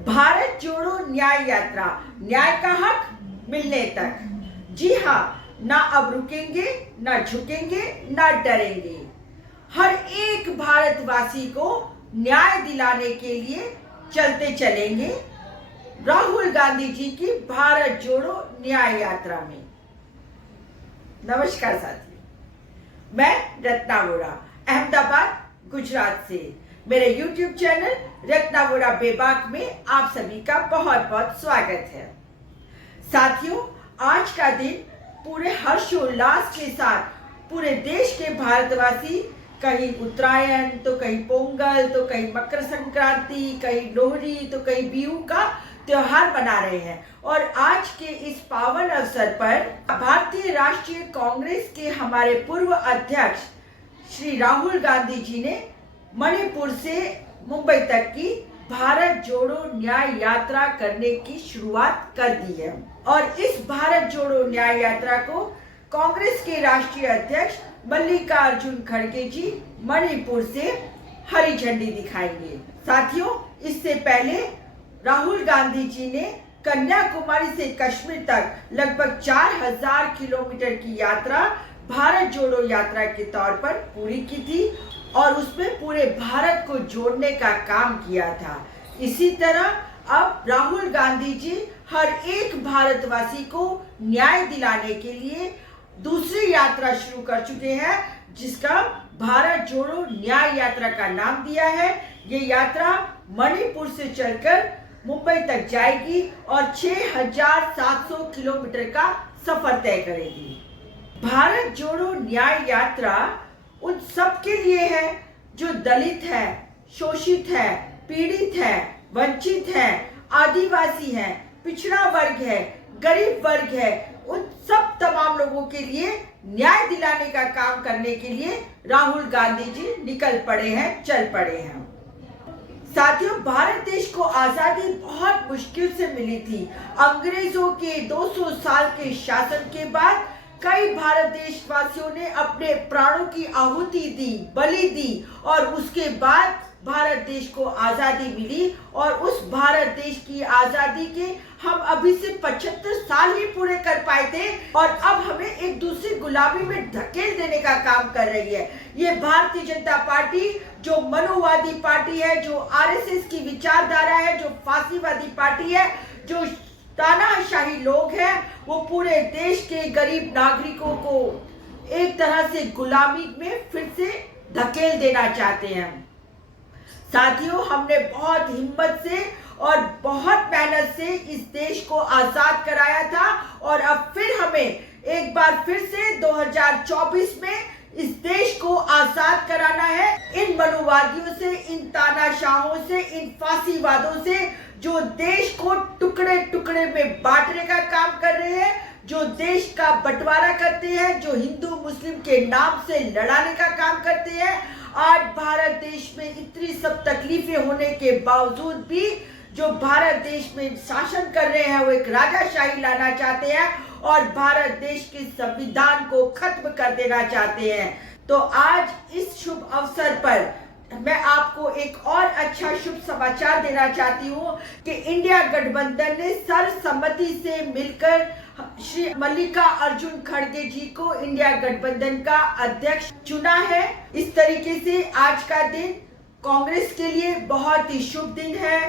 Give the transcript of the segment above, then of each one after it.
भारत जोड़ो न्याय यात्रा, न्याय का हक मिलने तक। जी हाँ, ना अब रुकेंगे, ना झुकेंगे, ना डरेंगे। हर एक भारतवासी को न्याय दिलाने के लिए चलते चलेंगे राहुल गांधी जी की भारत जोड़ो न्याय यात्रा में। नमस्कार साथियों, मैं रत्ना वोरा अहमदाबाद गुजरात से मेरे YouTube चैनल रत्ना वोरा बेबाक में आप सभी का बहुत बहुत स्वागत है। साथियों, आज का दिन पूरे हर्षोल्लास के साथ पूरे देश के भारतवासी कहीं उत्तरायण तो कहीं पोंगल तो कहीं मकर संक्रांति, कहीं लोहड़ी तो कहीं बिहू का त्योहार मना रहे हैं। और आज के इस पावन अवसर पर भारतीय राष्ट्रीय कांग्रेस के हमारे पूर्व अध्यक्ष श्री राहुल गांधी जी ने मणिपुर से मुंबई तक की भारत जोड़ो न्याय यात्रा करने की शुरुआत कर दी है। और इस भारत जोड़ो न्याय यात्रा को कांग्रेस के राष्ट्रीय अध्यक्ष मल्लिकार्जुन खड़गे जी मणिपुर से हरी झंडी दिखाएंगे। साथियों, इससे पहले राहुल गांधी जी ने कन्याकुमारी से कश्मीर तक लगभग 4000 किलोमीटर की यात्रा भारत जोड़ो यात्रा के तौर पर पूरी की थी और उसमें पूरे भारत को जोड़ने का काम किया था। इसी तरह अब राहुल गांधी जी हर एक भारतवासी को न्याय दिलाने के लिए दूसरी यात्रा शुरू कर चुके हैं, जिसका भारत जोड़ो न्याय यात्रा का नाम दिया है। ये यात्रा मणिपुर से चलकर मुंबई तक जाएगी और 6700 किलोमीटर का सफर तय करेगी। भारत जोड़ो न्याय यात्रा उन सब के लिए है जो दलित है, शोषित है, पीड़ित है, वंचित है, आदिवासी है, पिछड़ा वर्ग है, गरीब वर्ग है। उन सब तमाम लोगों के लिए न्याय दिलाने का काम करने के लिए राहुल गांधी जी निकल पड़े हैं, चल पड़े हैं। साथियों, भारत देश को आजादी बहुत मुश्किल से मिली थी। अंग्रेजों के 200 साल के शासन के बाद कई भारत देशवासियों ने अपने प्राणों की आहुति दी, बलि दी और उसके बाद भारत देश को आजादी मिली। और उस भारत देश की आजादी के हम अभी से 75 साल ही पूरे कर पाए थे और अब हमें एक दूसरी गुलामी में धकेल देने का काम कर रही है। ये भारतीय जनता पार्टी जो मनोवादी पार्टी है, जो आरएसएस की विचारधारा है, जो फांसीवादी पार्टी है, जो तानाशाही लोग हैं, वो पूरे देश के गरीब नागरिकों को एक तरह से गुलामी में फिर से धकेल देना चाहते हैं। साथियों, हमने बहुत हिम्मत से और बहुत मेहनत से इस देश को आजाद कराया था और अब फिर हमें एक बार फिर से 2024 में इस देश को आजाद कराना है इन मनुवादियों से, इन तानाशाहों से, इन फांसीवादों से जो देश को टुकड़े टुकड़े में बांटने का काम कर रहे हैं, जो देश का बंटवारा करते हैं, जो हिंदू मुस्लिम के नाम से लड़ाने का काम करते हैं। आज भारत देश में इतनी सब तकलीफें होने के बावजूद भी जो भारत देश में शासन कर रहे हैं वो एक राजाशाही लाना चाहते हैं और भारत देश के संविधान को खत्म कर देना चाहते हैं। तो आज इस शुभ अवसर पर मैं आपको एक और अच्छा शुभ समाचार देना चाहती हूँ कि इंडिया गठबंधन ने सर्वसम्मति से मिलकर श्री मल्लिकार्जुन खड़गे जी को इंडिया गठबंधन का अध्यक्ष चुना है। इस तरीके से आज का दिन कांग्रेस के लिए बहुत ही शुभ दिन है।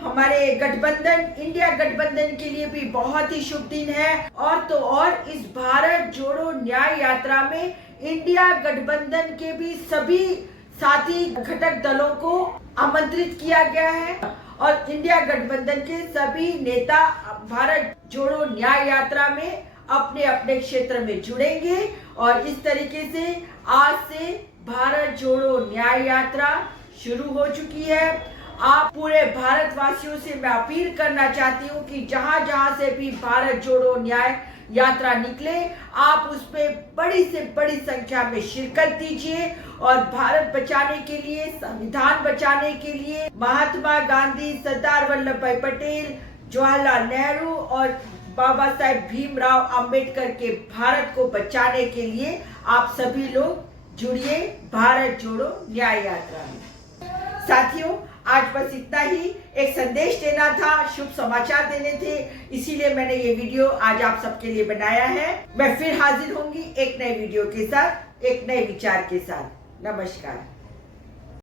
हमारे गठबंधन, इंडिया गठबंधन के लिए भी बहुत ही शुभ दिन है। और तो और इस भारत जोड़ो न्याय यात्रा में इंडिया गठबंधन के भी सभी साथी घटक दलों को आमंत्रित किया गया है और इंडिया गठबंधन के सभी नेता भारत जोड़ो न्याय यात्रा में अपने अपने क्षेत्र में जुड़ेंगे। और इस तरीके से आज से भारत जोड़ो न्याय यात्रा शुरू हो चुकी है। आप पूरे भारतवासियों से मैं अपील करना चाहती हूँ कि जहां जहां से भी भारत जोड़ो न्याय यात्रा निकले, आप उसमें बड़ी से बड़ी संख्या में शिरकत दीजिए और भारत बचाने के लिए, संविधान बचाने के लिए महात्मा गांधी, सरदार वल्लभ भाई पटेल, जवाहरलाल नेहरू और बाबा साहेब भीमराव अंबेडकर के भारत को बचाने के लिए आप सभी लोग जुड़िए भारत जोड़ो न्याय यात्रा में। साथियों, आज बस इतना ही, एक संदेश देना था, शुभ समाचार देने थे, इसीलिए मैंने ये वीडियो आज आप सबके लिए बनाया है। मैं फिर हाजिर होंगी एक नए वीडियो के साथ, एक नए विचार के साथ। नमस्कार।